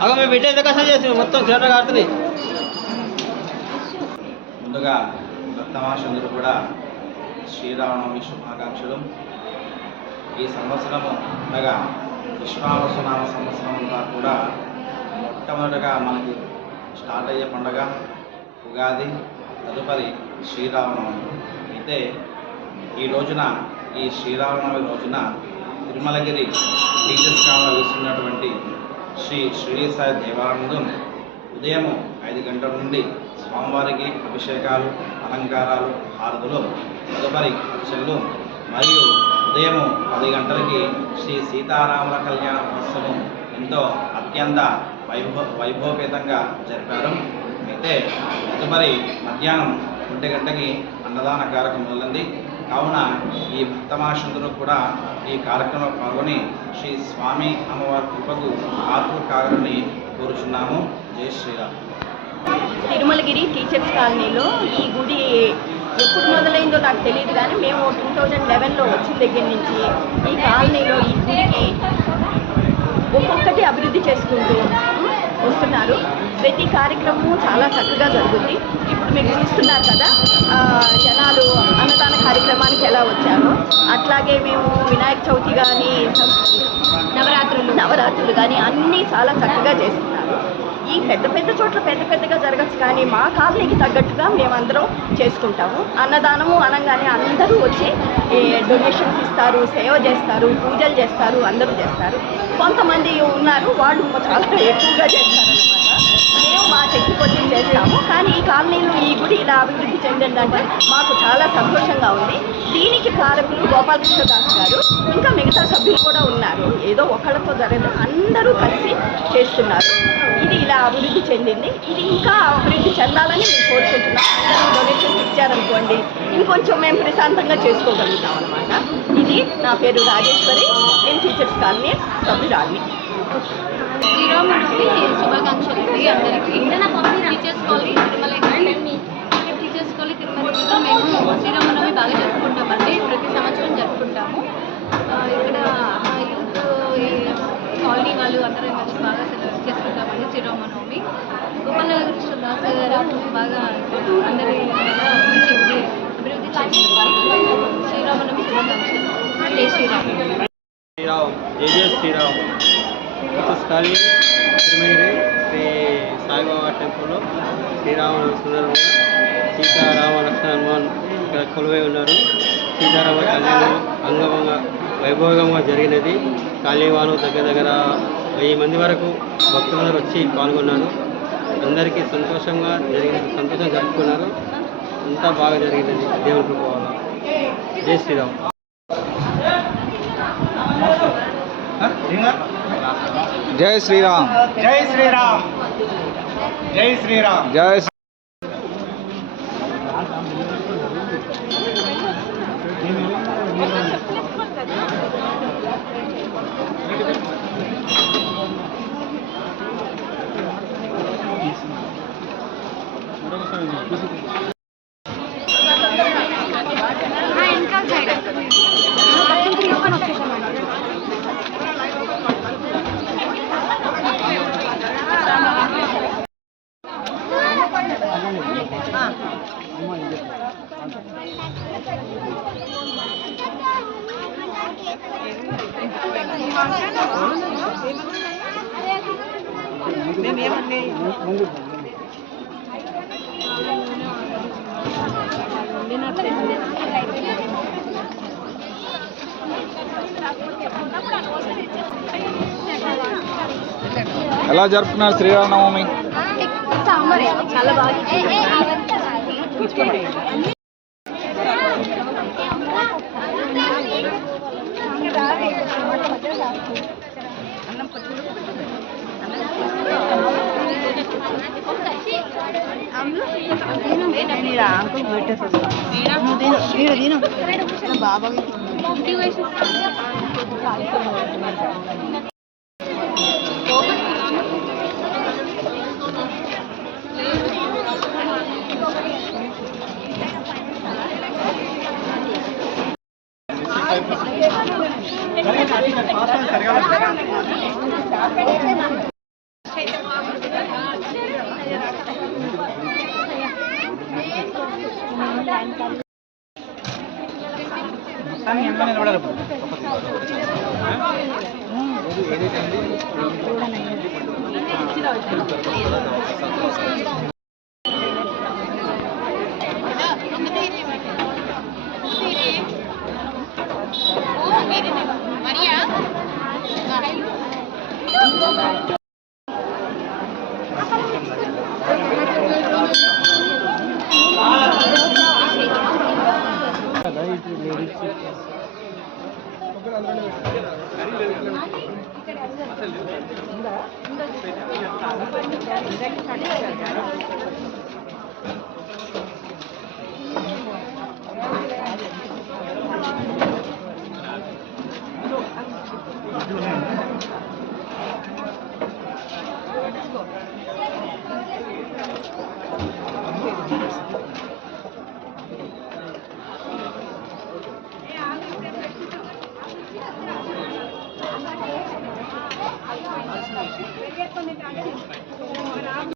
అగ మేము బిడ్డ ఎంత కష్టం చేసి మొత్తం చీరలు కాడుతున్నాయి. ముందుగా భక్తమాషందరూ కూడా శ్రీరామనవమి శుభాకాంక్షలు. ఈ సంవత్సరము అనగా విశ్వావసునామ సంవత్సరంగా కూడా మొట్టమొదటిగా మనకి స్టార్ట్ అయ్యే పండుగ ఉగాది, తదుపరి శ్రీరామనవమి. అయితే ఈ రోజున ఈ శ్రీరామనవమి రోజున తిరుమలగిరి టీచర్స్ కాలంలో వేస్తున్నటువంటి శ్రీ షిరిడి సాయి దేవాలయంలో ఉదయం 5 గంటల నుండి స్వామివారికి అభిషేకాలు, అలంకారాలు, హారతులు, తదుపరి అర్చనలు మరియు ఉదయం 10 గంటలకి శ్రీ సీతారాముల కళ్యాణ మహోత్సవం ఎంతో అత్యంత వైభవపేతంగా జరిపారు. అయితే తదుపరి మధ్యాహ్నం 1 గంటకి అన్నదాన కార్యక్రమం మొదలైంది. కావున ఈ భక్తమాషందరూ కూడా ఈ కార్యక్రమంలో పాల్గొని శ్రీ స్వామి అమ్మవారి కృపకు ఆతులు కావాలని కోరుచున్నాము. జై శ్రీరామ్. తిరుమలగిరి టీచర్స్ కాలనీలో ఈ గుడి ఎప్పుడు మొదలైందో నాకు తెలియదు, కానీ మేము 2011లో వచ్చిన దగ్గర నుంచి ఈ కాలనీలో ఈ గుడికి ఒక్కొక్కటి అభివృద్ధి చేసుకుంటూ వస్తున్నారు. ప్రతి కార్యక్రమము చాలా చక్కగా జరుగుతుంది. ఇప్పుడు మీరు చూస్తున్నారు కదా, జనాలు అన్నదాన కార్యక్రమానికి ఎలా వచ్చారో అట్లాగే మేము వినాయక చవితి కానీ నవరాత్రులు కానీ అన్నీ చాలా చక్కగా చేస్తున్నారు. ఈ పెద్ద చోట్ల పెద్దగా జరగచ్చు, కానీ మా కాలనీకి తగ్గట్టుగా మేమందరం చేసుకుంటాము. అన్నదానము అనగానే అందరూ వచ్చి డొనేషన్స్ ఇస్తారు, సేవ చేస్తారు, పూజలు చేస్తారు, అందరూ చేస్తారు. కొంతమంది ఉన్నారు వాళ్ళు చాలా ఎక్కువగా చేస్తారనమాట. మేము మా శక్తి కొద్ది చేస్తాము, కానీ ఈ కాలనీలో ఈ గుడి ఇలా అభివృద్ధి చెందిందంటే మాకు చాలా సంతోషంగా ఉంది. దీనికి కారకులు గోపాలకృష్ణ దాస్ గారు, ఇంకా మిగతా సభ్యులు కూడా ఉన్నారు. ఏదో ఒకళ్ళతో జరగదు, అందరూ కలిసి చేస్తున్నారు. ఇది ఇలా అభివృద్ధి చెందింది. ఇది ఇంకా అభివృద్ధి చెందాలని మేము కోరుకుంటున్నాం. అందరూ డొనేషన్స్ ఇచ్చారనుకోండి, ఇంకొంచెం మేము ప్రశాంతంగా చేసుకోగలుగుతాం అనమాట. ఇది నా పేరు రాజేశ్వరి, నేను టీచర్స్ కాలనీ సభ్యురాలిని. శ్రీరామనవమి శుభాకాంక్షలు అందరికీ. టీచర్స్ కాలనీ తిరుమలగిరి తిరుమలలో మేము శ్రీరామనవమి బాగా జరుపుకుంటామండి. ప్రతి సంవత్సరం జరుపుకుంటాము. ఇక్కడ యూత్ కాలనీ వాళ్ళు అందరం కలిసి బాగా సెలబ్రేట్ చేసుకుంటామండి శ్రీరామనవమి. గోపాలకృష్ణ దాస్ గారు బాగా అందరి మంచి అభివృద్ధి చేసింది. శ్రీరామనవమి శుభాకాంక్షలు. జై శ్రీరామ్. జై శ్రీరామ్. టీచర్స్ కాలనీ తిరుమలగిరి శ్రీ సాయిబాబా టెంపుల్లో శ్రీరామనవమి సందర్భంగా సీతారామ లక్ష్మణ హనుమాన్ ఇక్కడ కొలువై ఉన్నారు. సీతారామ కళ్యాణం అంగంగా వైభవంగా జరిగినది. కాలనీ వాళ్ళు దగ్గర 1000 మంది వరకు భక్తులందరూ వచ్చి పాల్గొన్నారు. అందరికీ సంతోషం జరుపుకున్నారు. అంతా బాగా జరిగినది దేవుని కృప వల్ల. జై శ్రీరామ్. జై శ్రీరామ్. జై శ్రీరామ్. జై శ్రీరామ్. జై ఇంకా సైడ్ ఎలా జరుపుకున్నారు శ్రీరామనవమి? చాలా బాగా అన్నం లేడీస్